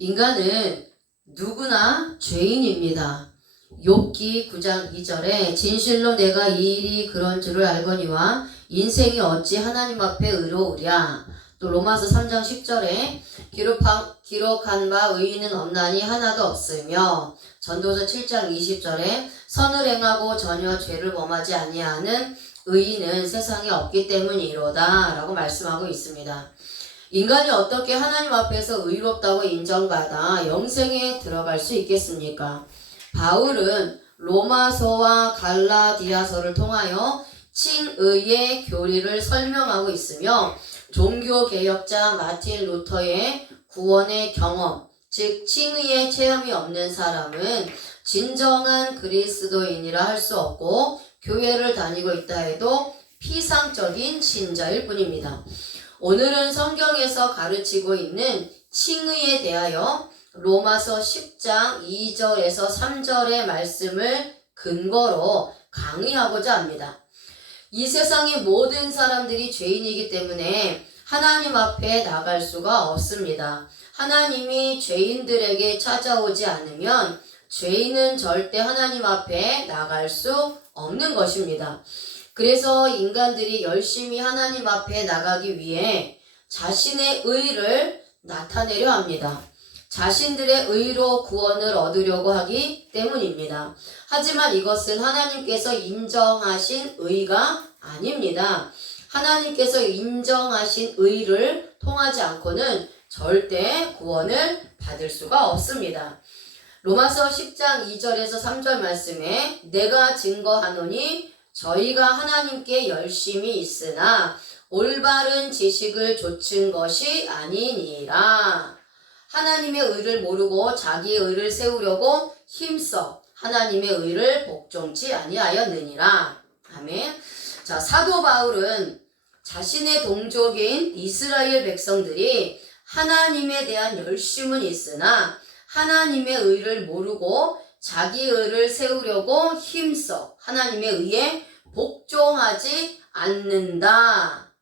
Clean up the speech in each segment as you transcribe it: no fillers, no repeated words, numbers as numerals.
인간은 누구나 죄인입니다. 욥기 9장 2절에 진실로 내가 이 일이 그런 줄을 알거니와 인생이 어찌 하나님 앞에 의로우랴. 또 로마서 3장 10절에 기록한 바 의인은 없나니 하나도 없으며, 전도서 7장 20절에 선을 행하고 전혀 죄를 범하지 아니하는 의인은 세상에 없기 때문이로다 라고 말씀하고 있습니다. 인간이 어떻게 하나님 앞에서 의롭다고 인정받아 영생에 들어갈 수 있겠습니까? 바울은 로마서와 갈라디아서를 통하여 칭의의 교리를 설명하고 있으며, 종교개혁자 마틴 루터의 구원의 경험, 즉 칭의의 체험이 없는 사람은 진정한 그리스도인이라 할 수 없고 교회를 다니고 있다 해도 피상적인 신자일 뿐입니다. 오늘은 성경에서 가르치고 있는 칭의에 대하여 로마서 10장 2절에서 3절의 말씀을 근거로 강의하고자 합니다. 이 세상의 모든 사람들이 죄인이기 때문에 하나님 앞에 나갈 수가 없습니다. 하나님이 죄인들에게 찾아오지 않으면 죄인은 절대 하나님 앞에 나갈 수 없는 것입니다. 그래서 인간들이 열심히 하나님 앞에 나가기 위해 자신의 의를 나타내려 합니다. 자신들의 의로 구원을 얻으려고 하기 때문입니다. 하지만 이것은 하나님께서 인정하신 의가 아닙니다. 하나님께서 인정하신 의를 통하지 않고는 절대 구원을 받을 수가 없습니다. 로마서 10장 2절에서 3절 말씀에 내가 증거하노니 저희가 하나님께 열심히 있으나 올바른 지식을 좇은 것이 아니니라. 하나님의 의를 모르고 자기의 의를 세우려고 힘써 하나님의 의를 복종치 아니하였느니라. 아멘. 자, 사도 바울은 자신의 동족인 이스라엘 백성들이 하나님에 대한 열심은 있으나 하나님의 의를 모르고 자기 의를 세우려고 힘써 하나님의 의에 복종하지 않는다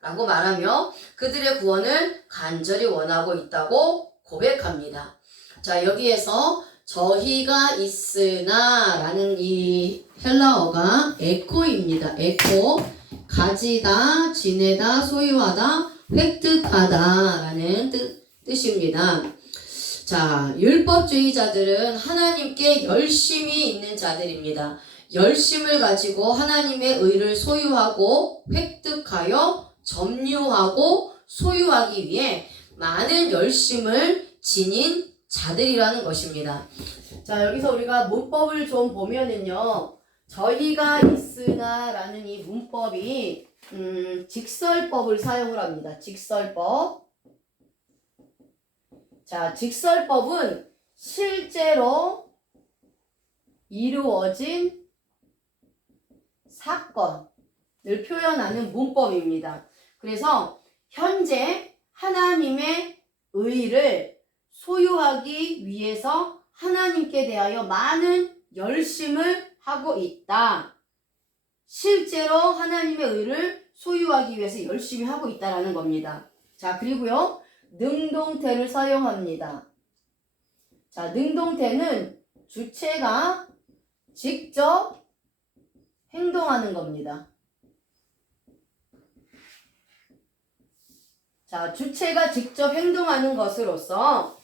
라고 말하며 그들의 구원을 간절히 원하고 있다고 고백합니다. 자, 여기에서 저희가 있으나 라는 이 헬라어가 에코입니다. 에코, 가지다, 지내다, 소유하다, 획득하다 라는 뜻입니다. 자, 율법주의자들은 하나님께 열심히 있는 자들입니다. 열심을 가지고 하나님의 의를 소유하고 획득하여 점유하고 소유하기 위해 많은 열심을 지닌 자들이라는 것입니다. 자, 여기서 우리가 문법을 좀 보면은요, 저희가 있으나 라는 이 문법이 직설법을 사용을 합니다. 직설법. 자, 직설법은 실제로 이루어진 사건을 표현하는 문법입니다. 그래서 현재 하나님의 의를 소유하기 위해서 하나님께 대하여 많은 열심을 하고 있다. 실제로 하나님의 의를 소유하기 위해서 열심히 하고 있다라는 겁니다. 자, 그리고요, 능동태를 사용합니다. 자, 능동태는 주체가 직접 행동하는 겁니다. 자, 주체가 직접 행동하는 것으로서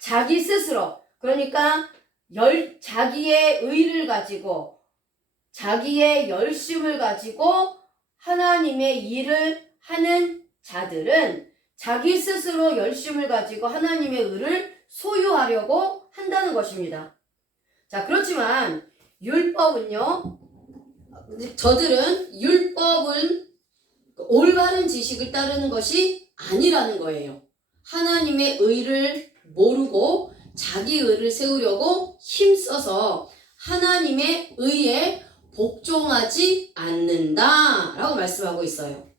자기 스스로, 그러니까 자기의 의를 가지고 자기의 열심을 가지고 하나님의 일을 하는 자들은 자기 스스로 열심을 가지고 하나님의 의를 소유하려고 한다는 것입니다. 자, 그렇지만 율법은요, 저들은 율법은 올바른 지식을 따르는 것이 아니라는 거예요. 하나님의 의를 모르고 자기 의를 세우려고 힘써서 하나님의 의에 복종하지 않는다 라고 말씀하고 있어요.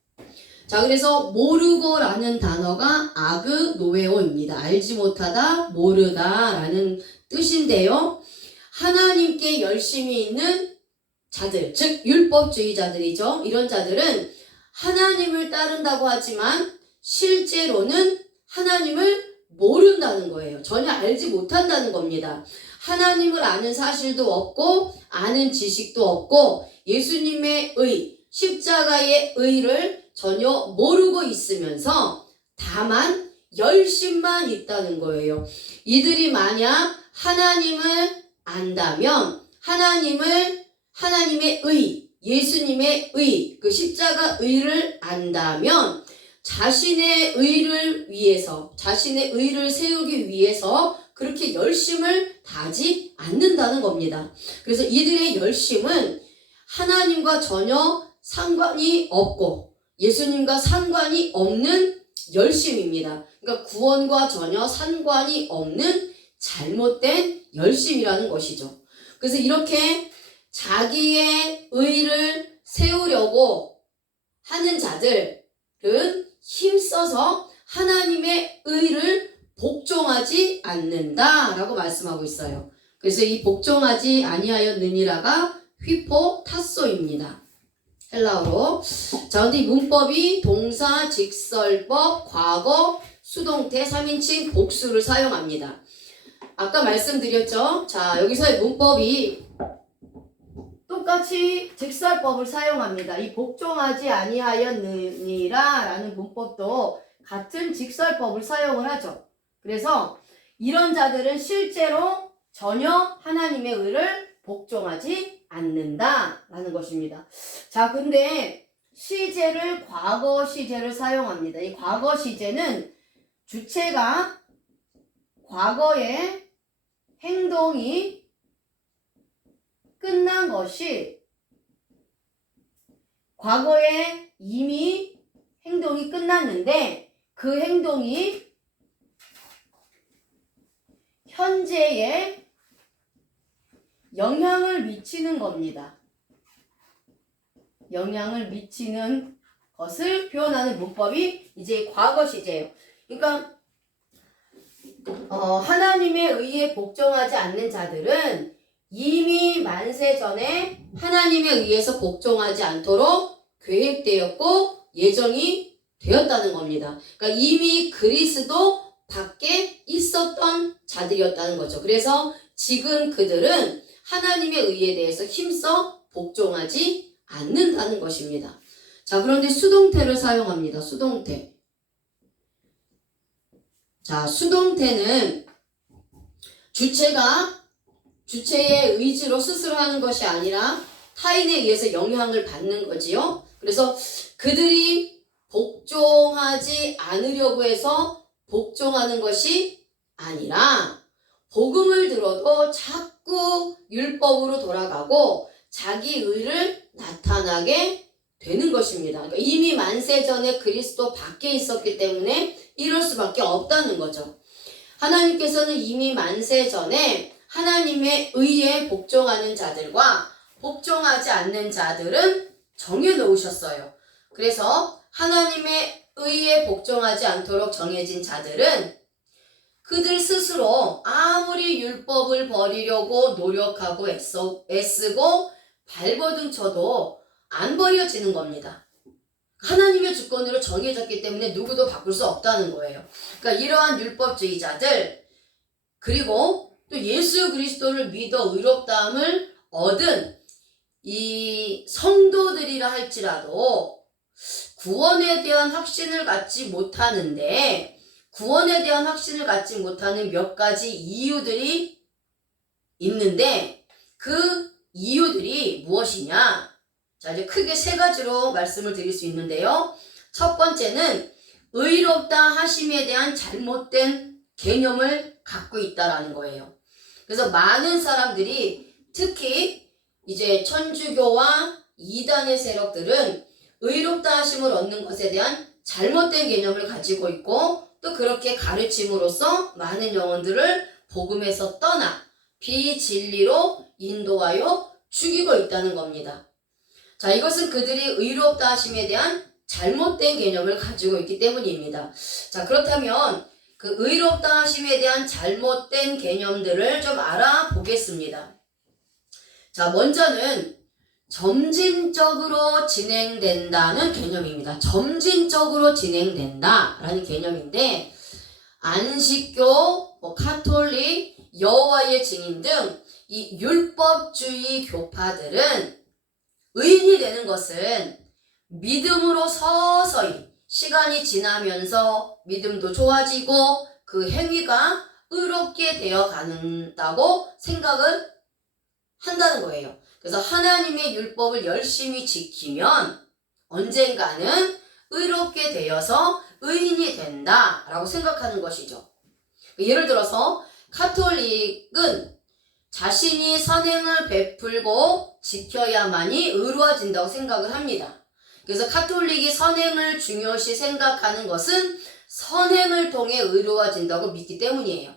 자, 그래서 모르고 라는 단어가 아그노에오입니다. 알지 못하다, 모르다 라는 뜻인데요. 하나님께 열심히 있는 자들, 즉 율법주의자들이죠. 이런 자들은 하나님을 따른다고 하지만 실제로는 하나님을 모른다는 거예요. 전혀 알지 못한다는 겁니다. 하나님을 아는 사실도 없고 아는 지식도 없고 예수님의 의, 십자가의 의를 전혀 모르고 있으면서 다만 열심만 있다는 거예요. 이들이 만약 하나님을 안다면 하나님의 의, 예수님의 의, 그 십자가 의를 안다면 자신의 의를 위해서, 자신의 의를 세우기 위해서 그렇게 열심을 다하지 않는다는 겁니다. 그래서 이들의 열심은 하나님과 전혀 상관이 없고 예수님과 상관이 없는 열심입니다. 그러니까 구원과 전혀 상관이 없는 잘못된 열심이라는 것이죠. 그래서 이렇게 자기의 의를 세우려고 하는 자들은 힘써서 하나님의 의를 복종하지 않는다라고 말씀하고 있어요. 그래서 이 복종하지 아니하였느니라가 휘포타소입니다. 헬라어로. 자, 근데 이 문법이 동사, 직설법, 과거, 수동태, 3인칭, 복수를 사용합니다. 아까 말씀드렸죠? 자, 여기서의 문법이 똑같이 직설법을 사용합니다. 이 복종하지 아니하였느니라 라는 문법도 같은 직설법을 사용을 하죠. 그래서 이런 자들은 실제로 전혀 하나님의 의를 복종하지 않는다 라는 것입니다. 자, 근데 시제를 과거 시제를 사용합니다. 이 과거 시제는 주체가 과거의 행동이 끝난 것이 과거에 이미 행동이 끝났는데 그 행동이 현재에 영향을 미치는 겁니다. 영향을 미치는 것을 표현하는 문법이 이제 과거 시제예요. 그러니까 하나님의 의에 복종하지 않는 자들은 이미 만세 전에 하나님에 의해서 복종하지 않도록 계획되었고 예정이 되었다는 겁니다. 그러니까 이미 그리스도 밖에 있었던 자들이었다는 거죠. 그래서 지금 그들은 하나님의 의에 대해서 힘써 복종하지 않는다는 것입니다. 자, 그런데 수동태를 사용합니다. 수동태. 자, 수동태는 주체의 의지로 스스로 하는 것이 아니라 타인에 의해서 영향을 받는 거지요. 그래서 그들이 복종하지 않으려고 해서 복종하는 것이 아니라 복음을 들어도 자꾸 율법으로 돌아가고 자기 의를 나타나게 되는 것입니다. 그러니까 이미 만세 전에 그리스도 밖에 있었기 때문에 이럴 수밖에 없다는 거죠. 하나님께서는 이미 만세 전에 하나님의 의에 복종하는 자들과 복종하지 않는 자들은 정해놓으셨어요. 그래서 하나님의 의에 복종하지 않도록 정해진 자들은 그들 스스로 아무리 율법을 버리려고 노력하고 애쓰고 발버둥 쳐도 안 버려지는 겁니다. 하나님의 주권으로 정해졌기 때문에 누구도 바꿀 수 없다는 거예요. 그러니까 이러한 율법주의자들 그리고 또 예수 그리스도를 믿어 의롭다함을 얻은 이 성도들이라 할지라도 구원에 대한 확신을 갖지 못하는데 구원에 대한 확신을 갖지 못하는 몇 가지 이유들이 있는데 그 이유들이 무엇이냐? 자, 이제 크게 세 가지로 말씀을 드릴 수 있는데요. 첫 번째는 의롭다 하심에 대한 잘못된 개념을 갖고 있다라는 거예요. 그래서 많은 사람들이 특히 이제 천주교와 이단의 세력들은 의롭다 하심을 얻는 것에 대한 잘못된 개념을 가지고 있고 또 그렇게 가르침으로써 많은 영혼들을 복음에서 떠나 비진리로 인도하여 죽이고 있다는 겁니다. 자, 이것은 그들이 의롭다 하심에 대한 잘못된 개념을 가지고 있기 때문입니다. 자, 그렇다면 그 의롭다 하심에 대한 잘못된 개념들을 좀 알아보겠습니다. 자, 먼저는 점진적으로 진행된다는 개념입니다. 점진적으로 진행된다라는 개념인데 안식교, 카톨릭, 여호와의 증인 등 이 율법주의 교파들은 의인이 되는 것은 믿음으로 서서히 시간이 지나면서 믿음도 좋아지고 그 행위가 의롭게 되어 간다고 생각을 한다는 거예요. 그래서 하나님의 율법을 열심히 지키면 언젠가는 의롭게 되어서 의인이 된다라고 생각하는 것이죠. 예를 들어서 카톨릭은 자신이 선행을 베풀고 지켜야만이 의로워진다고 생각을 합니다. 그래서 카톨릭이 선행을 중요시 생각하는 것은 선행을 통해 의로워진다고 믿기 때문이에요.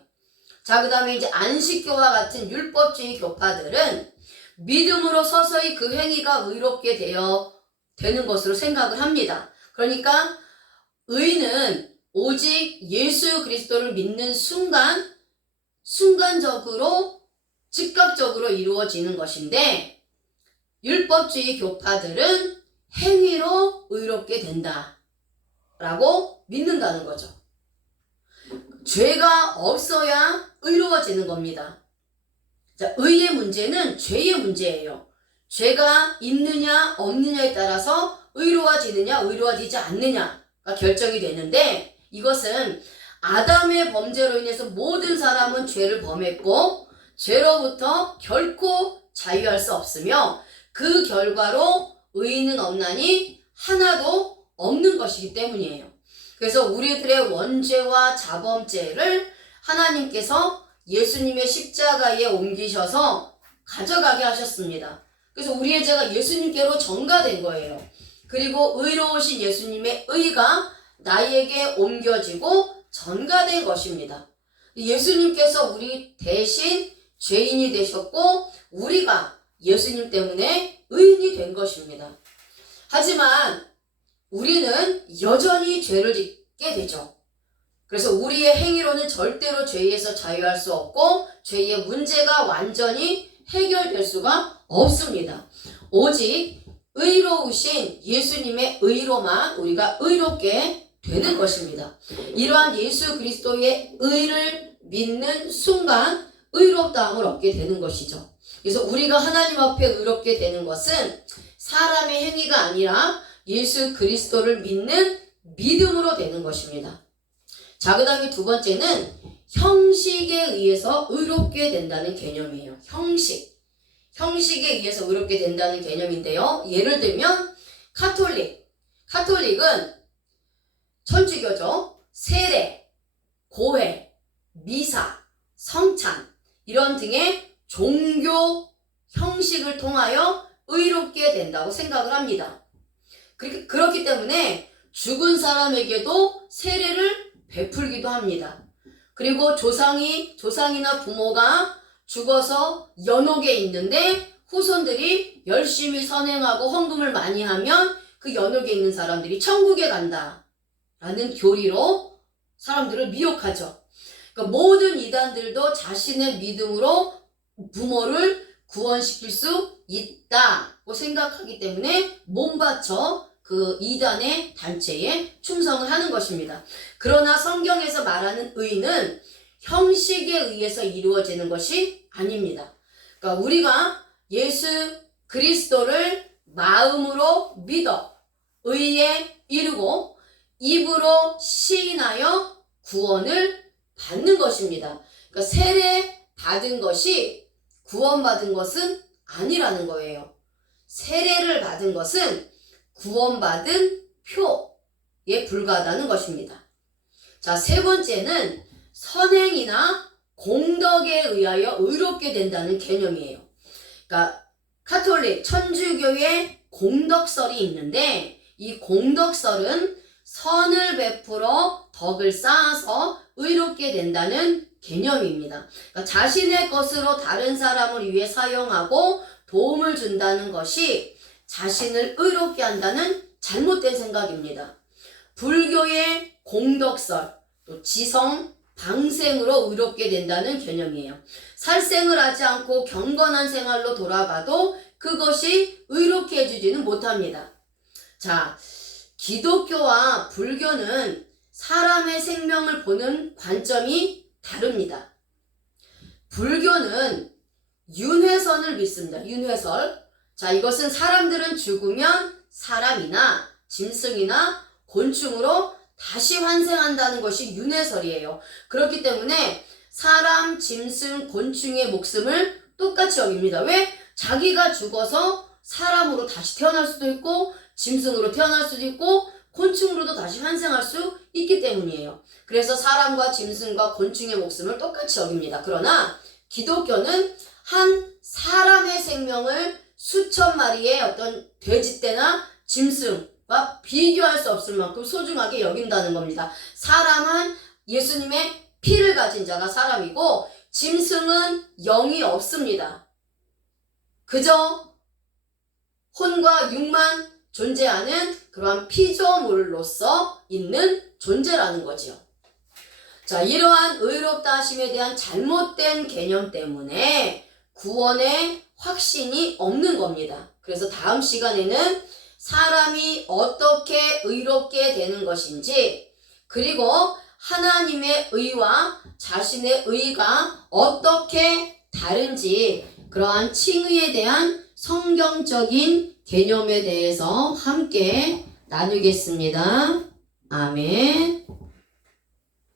자, 그 다음에 이제 안식교와 같은 율법주의 교파들은 믿음으로 서서히 그 행위가 의롭게 되는 것으로 생각을 합니다. 그러니까 의는 오직 예수 그리스도를 믿는 순간적으로 즉각적으로 이루어지는 것인데 율법주의 교파들은 행위로 의롭게 된다라고 믿는다는 거죠. 죄가 없어야 의로워지는 겁니다. 자, 의의 문제는 죄의 문제예요. 죄가 있느냐 없느냐에 따라서 의로워지느냐 의로워지지 않느냐가 결정이 되는데 이것은 아담의 범죄로 인해서 모든 사람은 죄를 범했고 죄로부터 결코 자유할 수 없으며 그 결과로 의인은 없나니 하나도 없는 것이기 때문이에요. 그래서 우리들의 원죄와 자범죄를 하나님께서 예수님의 십자가에 옮기셔서 가져가게 하셨습니다. 그래서 우리의 죄가 예수님께로 전가된 거예요. 그리고 의로우신 예수님의 의가 나에게 옮겨지고 전가된 것입니다. 예수님께서 우리 대신 죄인이 되셨고 우리가 예수님 때문에 의인이 된 것입니다. 하지만 우리는 여전히 죄를 짓게 되죠. 그래서 우리의 행위로는 절대로 죄에서 자유할 수 없고 죄의 문제가 완전히 해결될 수가 없습니다. 오직 의로우신 예수님의 의로만 우리가 의롭게 되는 것입니다. 이러한 예수 그리스도의 의를 믿는 순간 의롭다함을 얻게 되는 것이죠. 그래서 우리가 하나님 앞에 의롭게 되는 것은 사람의 행위가 아니라 예수 그리스도를 믿는 믿음으로 되는 것입니다. 자, 그 다음에 두 번째는 형식에 의해서 의롭게 된다는 개념이에요. 형식에 의해서 의롭게 된다는 개념인데요. 예를 들면 카톨릭은 천주교죠. 세례, 고회, 미사, 성찬 이런 등의 종교 형식을 통하여 의롭게 된다고 생각을 합니다. 그렇기 때문에 죽은 사람에게도 세례를 베풀기도 합니다. 그리고 조상이나 부모가 죽어서 연옥에 있는데 후손들이 열심히 선행하고 헌금을 많이 하면 그 연옥에 있는 사람들이 천국에 간다라는 교리로 사람들을 미혹하죠. 그러니까 모든 이단들도 자신의 믿음으로 부모를 구원시킬 수 있다고 생각하기 때문에 몸바쳐 그 이단의 단체에 충성을 하는 것입니다. 그러나 성경에서 말하는 의는 형식에 의해서 이루어지는 것이 아닙니다. 그러니까 우리가 예수 그리스도를 마음으로 믿어 의에 이르고 입으로 시인하여 구원을 받는 것입니다. 그러니까 세례 받은 것이 구원받은 것은 아니라는 거예요. 세례를 받은 것은 구원받은 표에 불과하다는 것입니다. 자, 세 번째는 선행이나 공덕에 의하여 의롭게 된다는 개념이에요. 그러니까 카톨릭, 천주교의 공덕설이 있는데 이 공덕설은 선을 베풀어 덕을 쌓아서 의롭게 된다는 개념입니다. 그러니까 자신의 것으로 다른 사람을 위해 사용하고 도움을 준다는 것이 자신을 의롭게 한다는 잘못된 생각입니다. 불교의 공덕설, 또 지성, 방생으로 의롭게 된다는 개념이에요. 살생을 하지 않고 경건한 생활로 돌아가도 그것이 의롭게 해주지는 못합니다. 자, 기독교와 불교는 사람의 생명을 보는 관점이 다릅니다. 불교는 윤회선을 믿습니다. 윤회설. 자, 이것은 사람들은 죽으면 사람이나 짐승이나 곤충으로 다시 환생한다는 것이 윤회설이에요. 그렇기 때문에 사람, 짐승, 곤충의 목숨을 똑같이 여깁니다. 왜? 자기가 죽어서 사람으로 다시 태어날 수도 있고 짐승으로 태어날 수도 있고 곤충으로도 다시 환생할 수 있기 때문이에요. 그래서 사람과 짐승과 곤충의 목숨을 똑같이 여깁니다. 그러나 기독교는 한 사람의 생명을 수천 마리의 어떤 돼지떼나 짐승과 비교할 수 없을 만큼 소중하게 여긴다는 겁니다. 사람은 예수님의 피를 가진 자가 사람이고 짐승은 영이 없습니다. 그저 혼과 육만 존재하는 그러한 피조물로서 있는 존재라는 거지요. 자, 이러한 의롭다 하심에 대한 잘못된 개념 때문에 구원의 확신이 없는 겁니다. 그래서 다음 시간에는 사람이 어떻게 의롭게 되는 것인지, 그리고 하나님의 의와 자신의 의가 어떻게 다른지, 그러한 칭의에 대한 성경적인 개념에 대해서 함께 나누겠습니다. 아멘.